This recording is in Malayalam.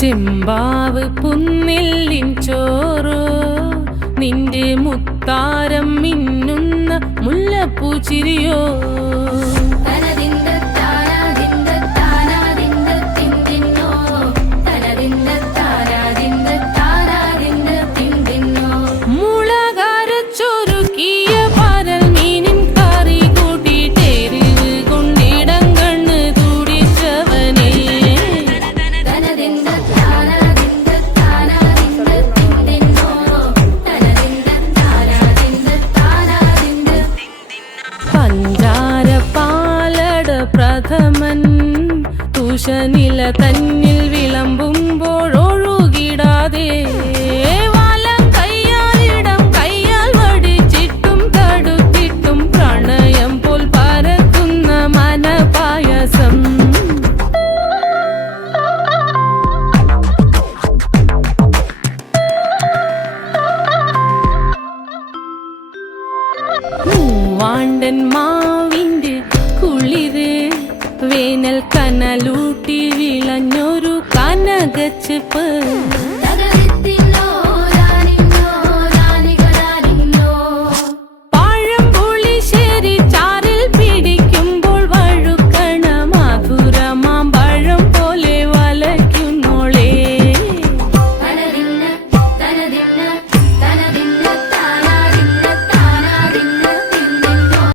ചെമ്പാവ് പുന്നെല്ലിൻ ചോറോ നിന്റെ മുത്താരം മിന്നുന്ന മുല്ലപ്പൂച്ചിരിയോ പ്രഥമൻ തുഷനില തന്നിൽ വിളമ്പുമ്പോഴൊഴുകിടാതെ വലം കയ്യാലിടം കയ്യാൽ വടിച്ചിട്ടും തടുത്തിട്ടും പ്രണയം പോൽ പരക്കുന്ന മനപായസം മൂവാണ്ടൻ മാവിന്റെ കുളിര് വേനൽ കനലൂട്ടി വിളഞ്ഞൊരു കനകച്ചെപ്പ്